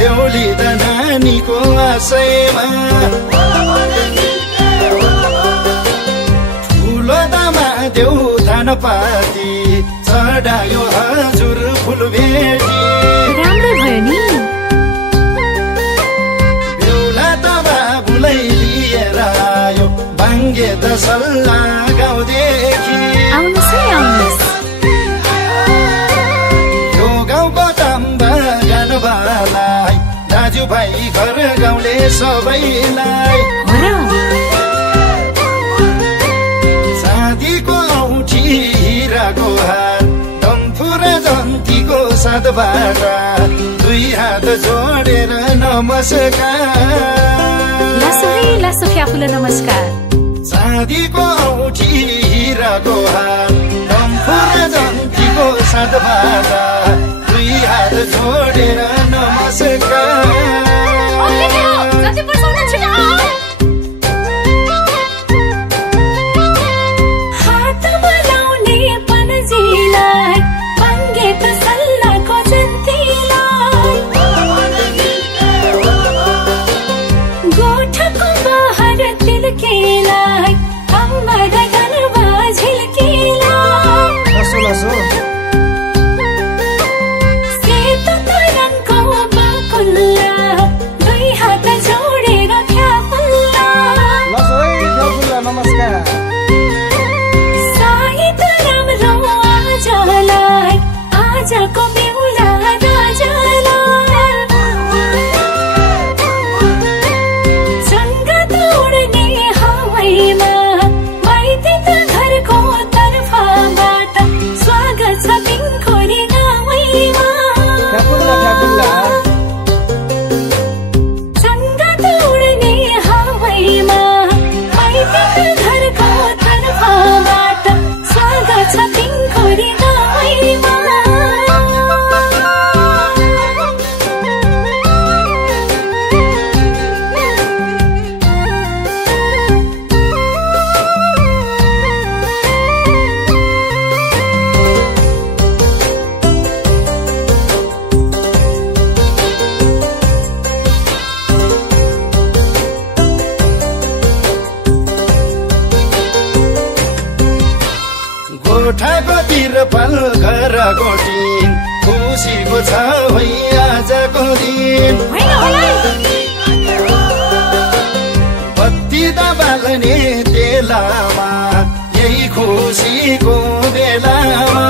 बेहुली त नानीको आशयमा ठुलो दामा देउ थानपाती चढायो हजुर फुल भेटी राम्रो भयो नि बेहुला त बाबुलाई लिएर आयो बाङ्गे त सल्लाह गाउँदेखि आउनुहोस् है आउनुहोस् यो गाउँको काम बगानवालाई दाजुभाइ घर गाउँले सबैलाई चाँदीको औँठी हिराको हार डम्फु र जन्तीको साथबाट दुई हात जोडेर नमस्कार लासो फ्याफुल नमस्कार चाँदीको औँठी हिराको हार डम्फु र जन्तीको साथबाट दुई हात जोडेर नमस्कार गोठाको तिरपाल घर गोटिन खुसीको छ है आजको दिन बत्ती त बाल्ने बेलामा यही खुसीको बेलामा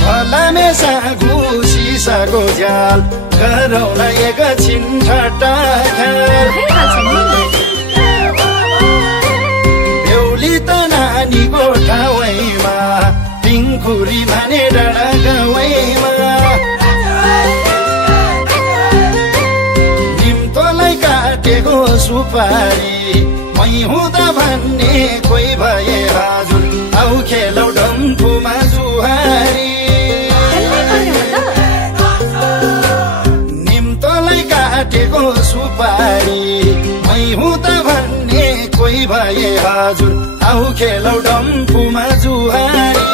फलामेसा घुसिसाको झ्याल गरौँ न एकछिन ठट्टा ख्याल बेहुली त नानीको ठाउँमा पिङखुरी माने डाँडा गाउँमा निम्तोलाई काटेको सुपारी मै हुँदा भन्ने कोही भए हजुर आउ खेलौ डम्फुमा जुहारी निम्तोलाई काटेको सुपारी मै हुँदा भन्ने कोही भए हजुर आउ खेलौ डम्फुमा जुहारी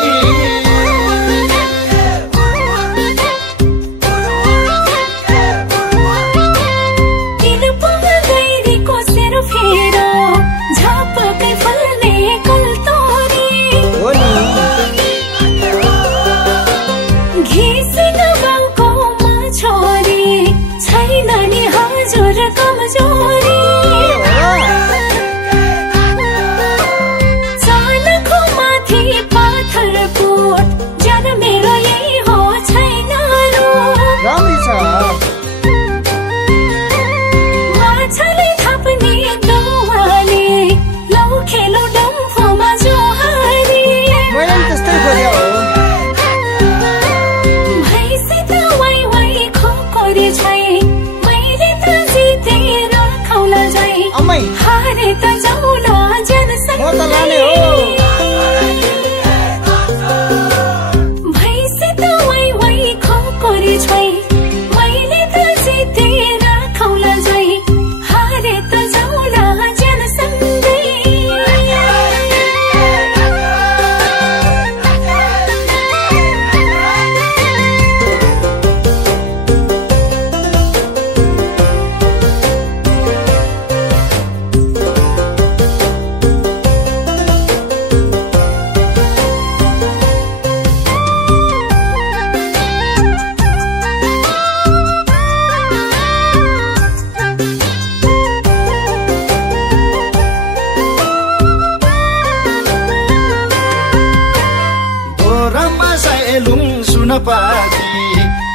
पाती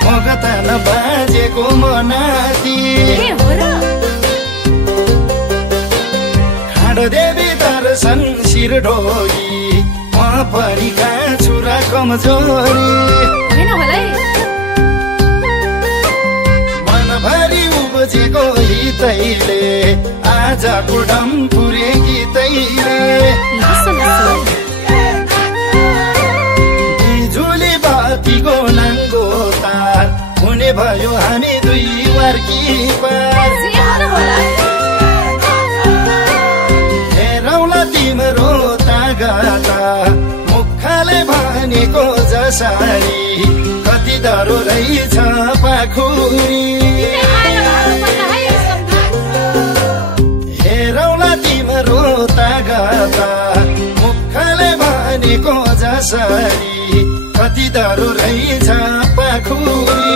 मगता नबाजेको मनाती खाडदेवी दर्शन शिरढोरी म पनि छुरा कमजोरी मनभरि उब्जेको हितैले आजको डम्फुरे गीतैले बिजुली बातीको नाङ्गो तार हुने भयो हामी दुई वार्की पार हेरौला तिम्रो तागता मुखले भनेको जसरी कति डरो रहेछ पाखुरी हेरौला तिम्रो तागता मुखले भनेको जसरी कति डरो रहेछ पाखुरी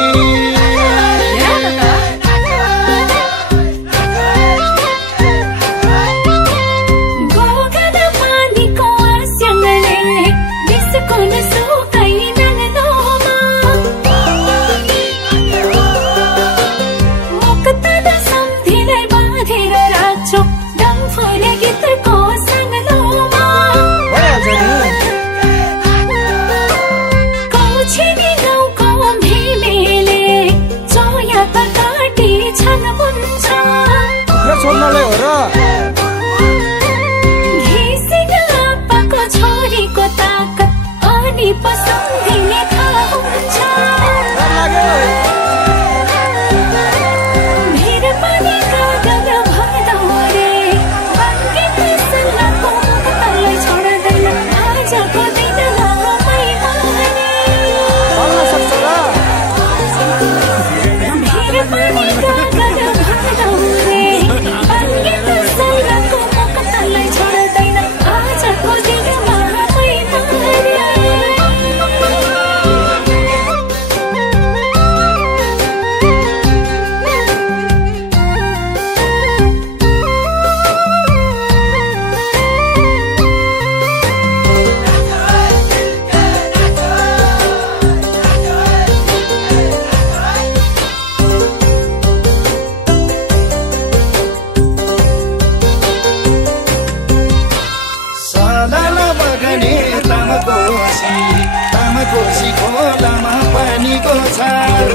कोसी खोलामा पानीको छाल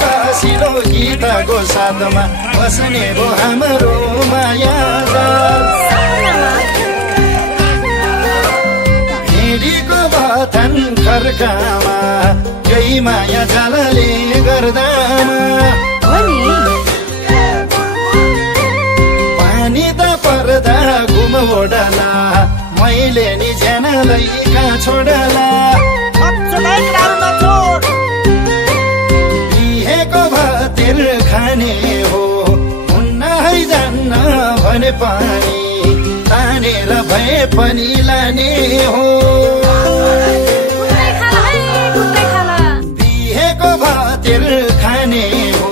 कासिलो गीतको साथमा बस्ने भो हाम्रो माया हिँडीको बथन खर्कामा केही माया जालले गर्दामा पानी त पर्दा घुमोडला मैले नि ज्यानलाई कहाँ छोडला बिहेको भातिर खाने हो हुन्न है जान्न भने पानी तानेर भए पनि लाने हो बिहेको भातिर खाने हो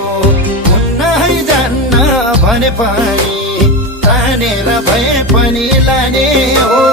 हुन्न है जान्न भने पानी तानेर भए पनि लाने हो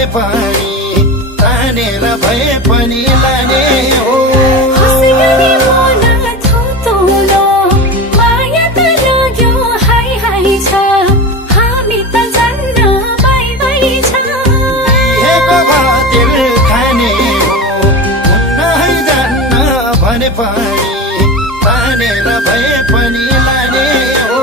भने पनि तानेर भए पनि लाने हो पनि तानेर भए पनि लाने हो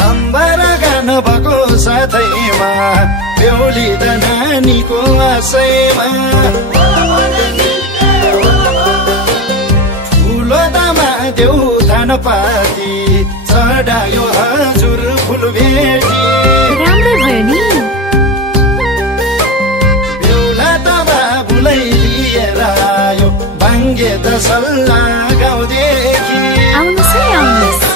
अम्बारा गान भएको साथैमा बेहुली त नानीको आशैमा ठुलो दामा देउ थान पाती चढायो हजुर फुल भेटी राम्रो भयो नि बेहुला त बाबुलाई लिएर आयो बाङ्गे त सल्लाह गाउँदेखि आउनुहोस् है आउनुहोस्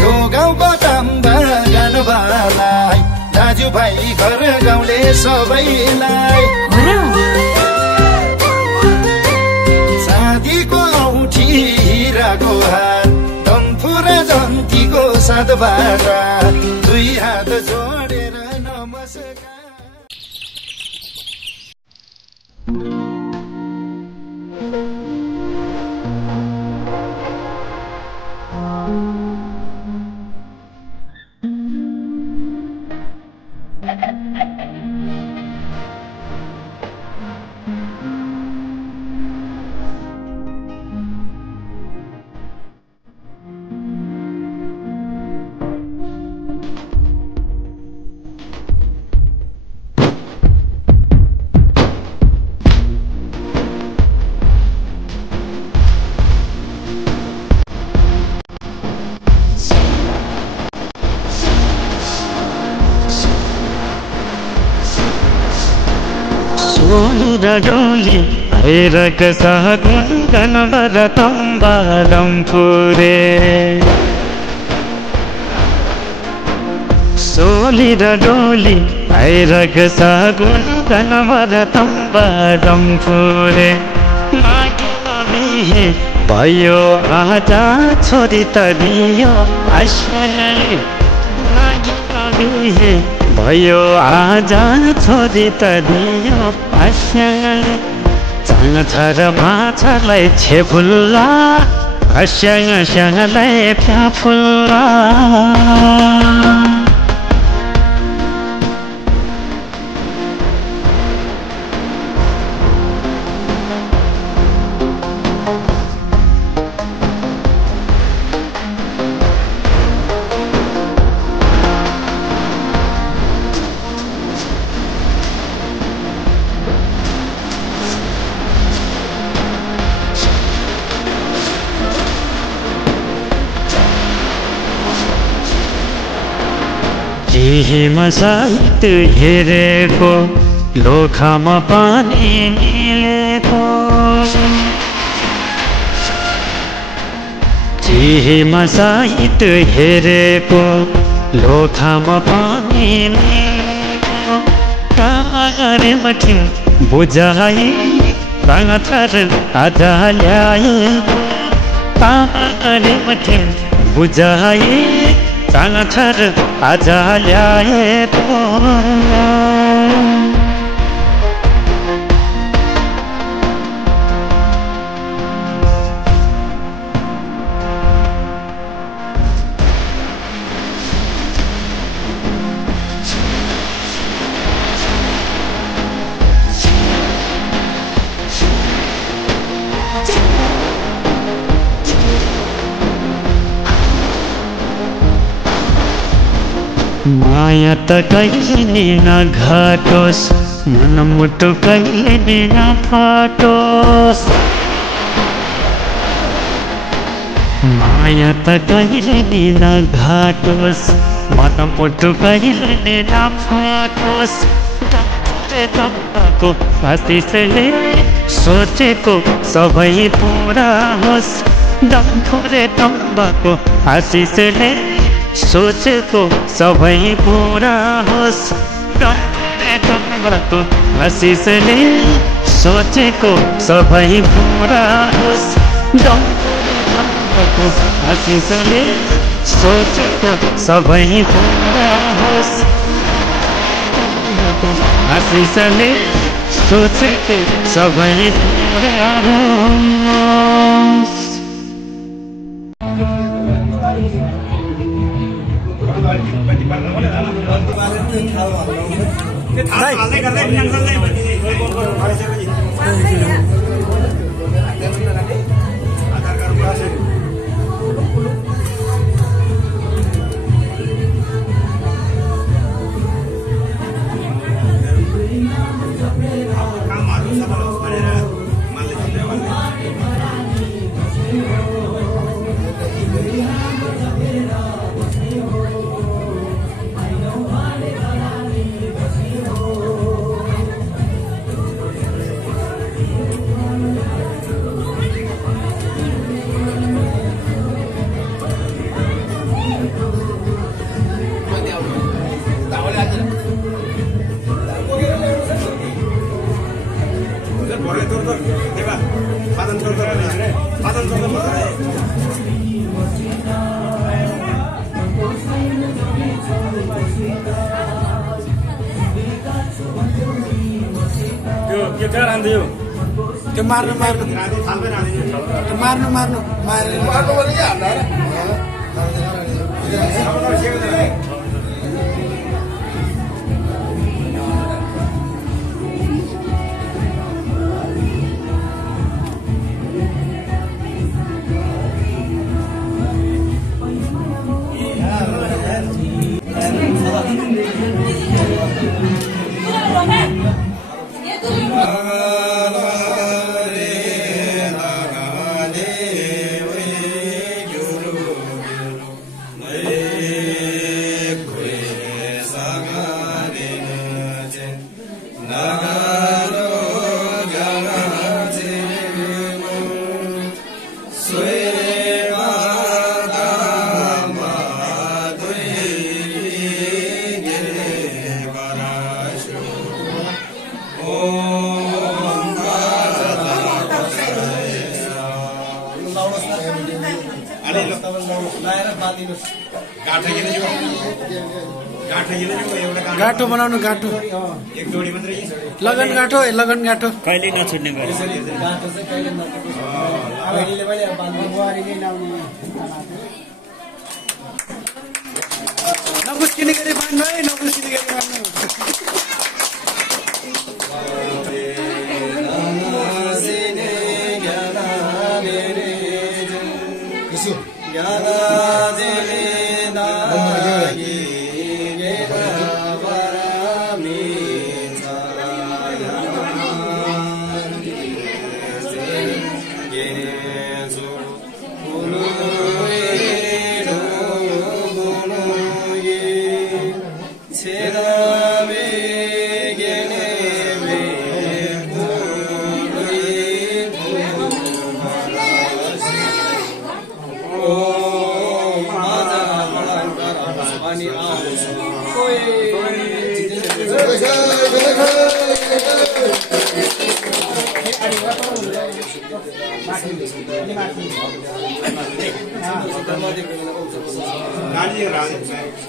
यो गाउँको तम्बा गानबालाई दाजुभाइ घर गाउँले सबैलाई साथीको औठी हिराको हार डम्फुरा जन्तीको साथबाट दुई हात जोडेर नमस्कार डोली भैरक सहगुन गनबर तम्बालम फुरे सोली र डोली भैरक सहगुन गनबर तम्बालम फुरे मागे भयो आजा छोरी त दियो आश्रय मागे भयो आजा छोरी त दियो आश्रय चाङ छ र माछालाई छेफुल्ला आश्रय स्याङलाई प्याफुल्ला केहीमा साइत हेरेको लोखामा पानी मिलेको केहीमा साइत हेरेको लोखामा पानी मिलेको कारे मठिन बुझाइ बाँथर आधा ल्याएको कारे मठिन बुझाइ बाँथर आजा ल्याएको माया त कहिले नघटोस् मनमुटु कहिले नफाटोस् माया त कहिले नघटोस् मनमुटु कहिले नफाटोस् तम्बाको आशिषले सोचेको सबै पुरा होस् डम्फोरे तम्बाको आशिषले सोचेको सबै पुरा होस् तम्बाको आशिषले सोचेको सबै पुरा होस् बाबाको आशिषले सोचेको सबै पुरा होस् आशिषले सोचेको सबै पुरा होस् मार्नु मार्नु मार्नु मार्नु मारेर गाठो बनाउनु गाठो लगन गाठो लगन गाठो कहिले नछुट्ने गरे नबुझ्किने गरी बान्नु है नबुझ्किने गरी बान्नु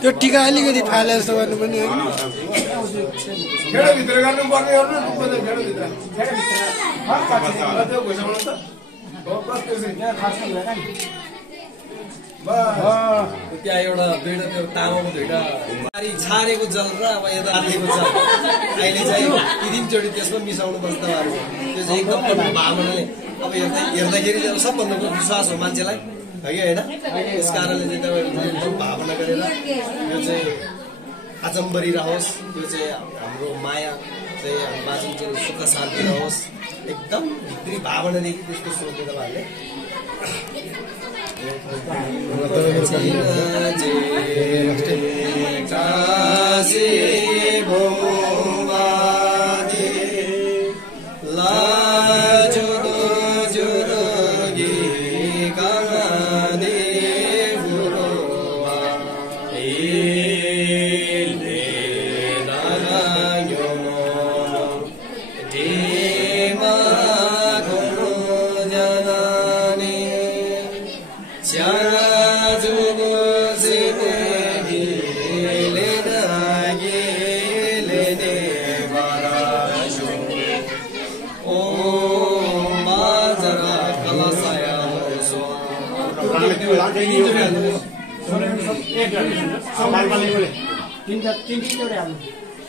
त्यो टिका अलिकति फाले जस्तो गर्नु पनि त्यहाँ एउटा दुईटा त्यो तामाको दुईटा छारेको जल र अब यता आलेको जल अहिले चाहिँ तीनचोटि त्यसमा मिसाउनु पर्छ तपाईँहरू त्यो चाहिँ एकदम भावनाले अब हेर्दाखेरि सबभन्दा विश्वास हो मान्छेलाई है कि होइन त्यस कारणले चाहिँ तपाईँहरू एकदम भावना गरेर यो चाहिँ आचम्बरी रहोस् यो चाहिँ हाम्रो माया चाहिँ बाँचिन्छ सुख शान्ति रहोस् एकदम भित्री भावनादेखि त्यसको सोध्नु तपाईँहरूले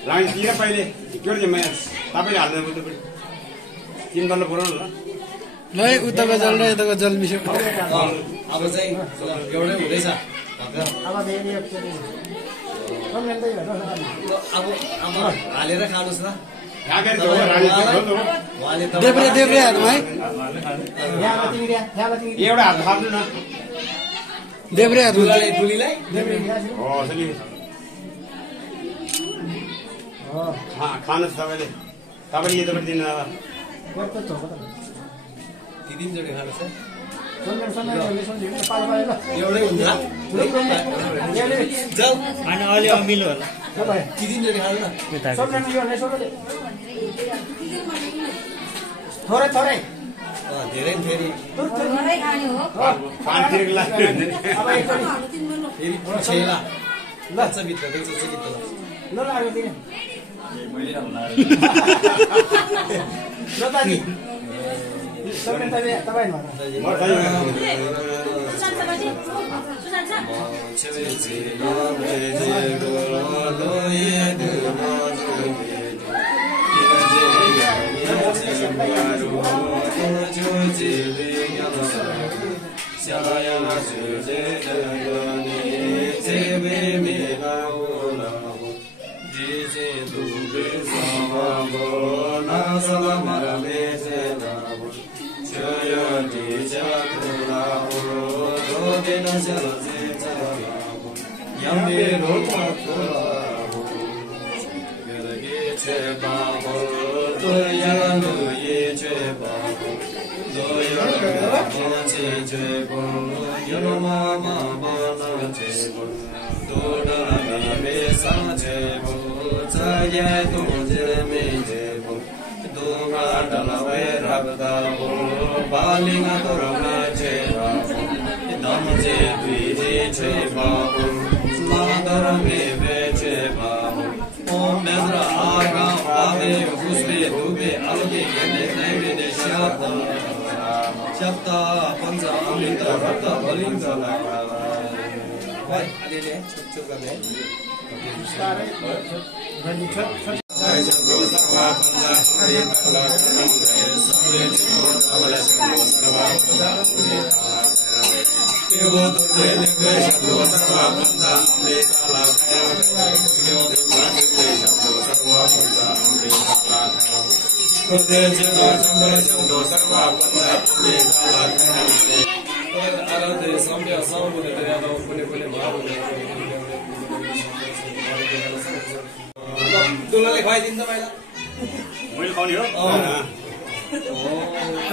लाइन पहिले के तपाईँले हाल्नु तिन बल्ल पुऱ्याउनु ल उताको जल र यताको जल मिसो अब चाहिँ एउटै हुँदैछ अब हालेर खानुहोस् न देब्रे देब्रे हातमा है एउटा हात थाप्नु न देब्रे हात टुलीलाई खानुहोस् तपाईँले तपाईँले यतापट्टि दिनु ती तिनचोटि खानुहोस् एउटै हुन्छ अनि अलि अमिलो होला ती तिनचोटि खानु न थोरै थोरै धेरै फेरि छेला भित्र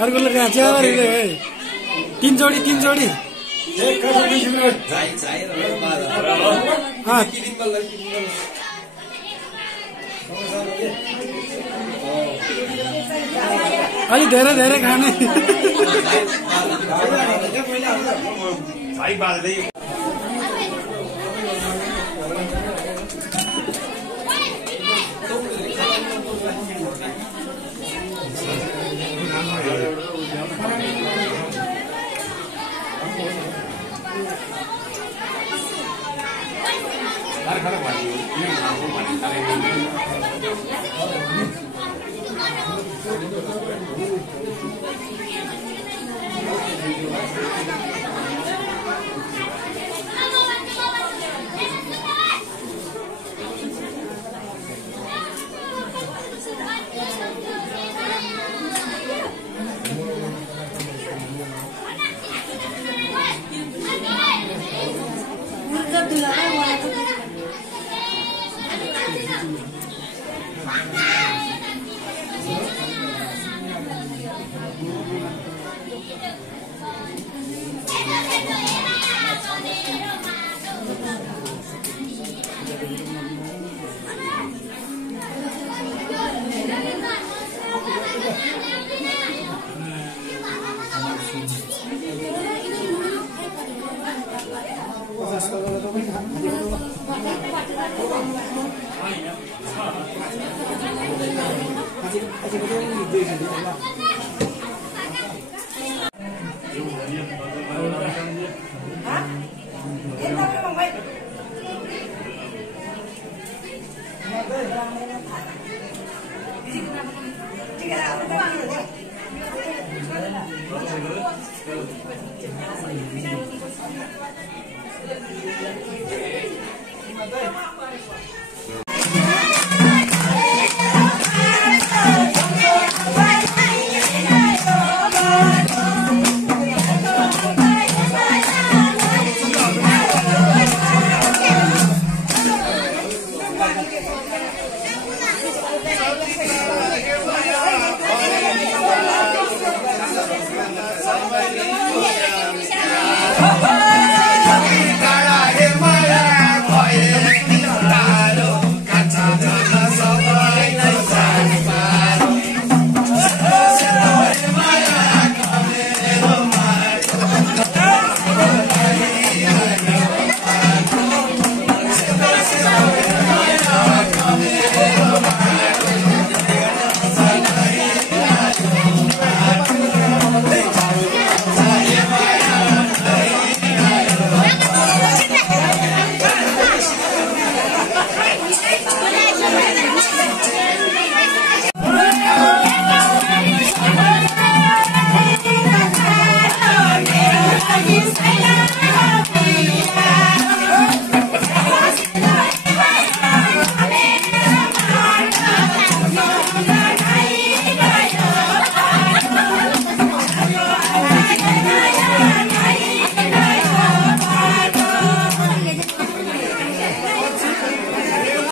अर्कोले तीन जोडी अलि धेरै धेरै खाने 아직 그냥